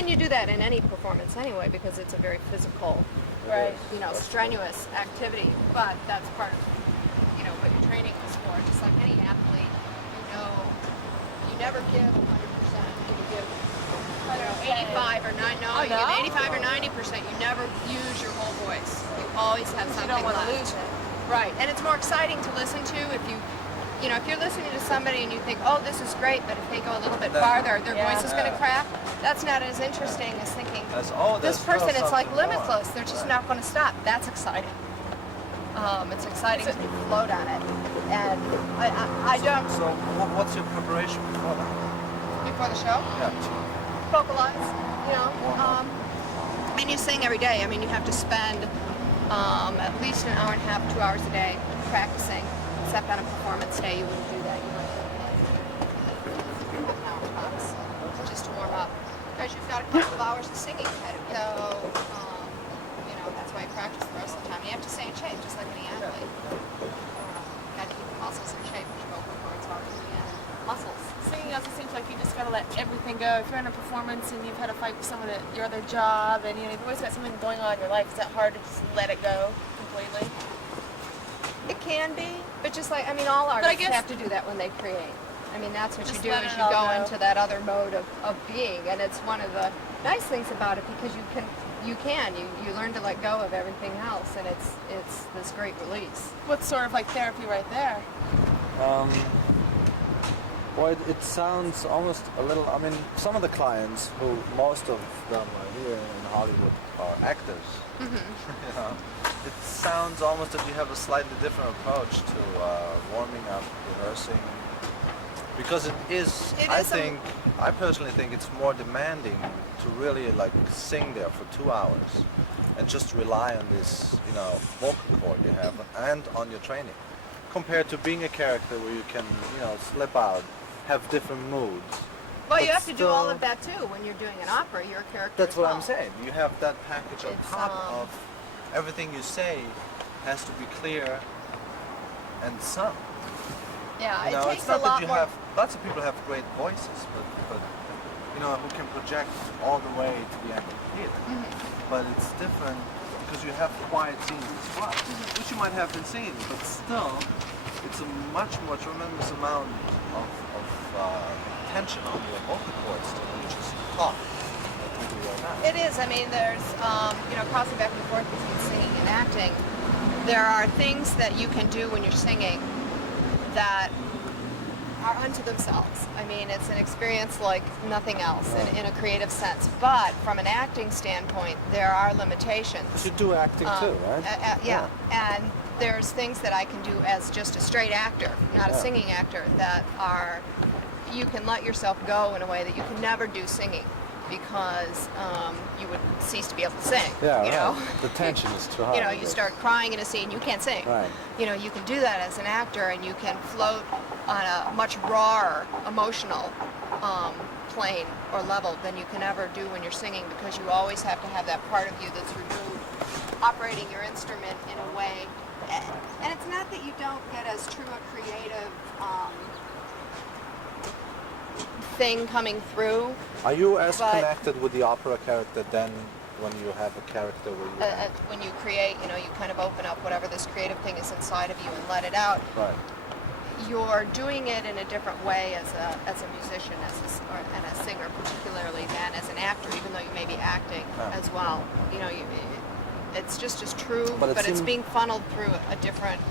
And you do that in any performance anyway, because it's a very physical, Right. strenuous activity. But that's part of, what your training is for. Just like any athlete, you never give 100%. You give, 85 or 90. No, you give 85 or 90%. You never use your whole voice. You always have something You don't want to left. lose it. Right, and it's more exciting to listen to if you're listening to somebody and you think, oh, this is great, but if they go a little bit farther, their voice is going to crack. That's not as interesting as thinking, this person, it's like limitless. They're just not going to stop. That's exciting. It's exciting to float on it. And I don't... So what's your preparation before that? Before the show? Yeah. Vocalize, and you sing every day. I mean, you have to spend at least an hour and a half, 2 hours a day practicing. Except on a performance day, you wouldn't do that. You might do an hour tops, just to warm up. Because you've got a couple of hours of singing ahead of you. So, that's why you practice the rest of the time. You have to stay in shape, just like any athlete. You got to keep the muscles in shape, which vocal cords are muscles. Singing also seems like you just gotta let everything go. If you're in a performance and you've had a fight with someone at your other job, and you've always got something going on in your life, is that hard to just let it go completely? It can be, but just like, all artists have to do that when they create. That's what you do, is you go into that other mode of being, and it's one of the nice things about it, because you learn to let go of everything else, and it's this great release. What's sort of like therapy right there? Well, it sounds almost a little, some of the clients, who most of them are here in Hollywood, are actors. Mm-hmm. It sounds almost as if you have a slightly different approach to warming up, rehearsing. Because I personally think it's more demanding to really sing there for 2 hours and just rely on this, vocal cord you have and on your training, compared to being a character where you can, slip out, have different moods. Well, you have to do all of that too when you're doing an opera. You're a character. That's as what well. I'm saying. You have that package on top of everything you say has to be clear and sung. Yeah, it takes it's not a lot that you more. have lots of people have great voices, but who can project all the way to the end of the theater. Mm-hmm. But it's different because you have quiet scenes as well, which you might have been singing, but still, it's a much more tremendous amount of tension on your vocal cords when you just talk. It is. There's crossing back and forth between singing and acting. There are things that you can do when you're singing that are unto themselves. It's an experience like nothing else in a creative sense. But from an acting standpoint, there are limitations. You do acting too, right? Yeah. And there's things that I can do as just a straight actor, not a singing actor, that are, you can let yourself go in a way that you can never do singing, because you would cease to be able to sing. Yeah, the tension is too high. You start crying in a scene, you can't sing. Right. You can do that as an actor, and you can float on a much rawer emotional plane or level than you can ever do when you're singing, because you always have to have that part of you that's removed, operating your instrument in a way. And it's not that you don't get as true a creative thing coming through. Are you as connected with the opera character then when you have a character where you when you create, you kind of open up whatever this creative thing is inside of you and let it out. Right. You're doing it in a different way as a musician, and a singer particularly, than as an actor, even though you may be acting as well. It's just as true, but it's being funneled through a different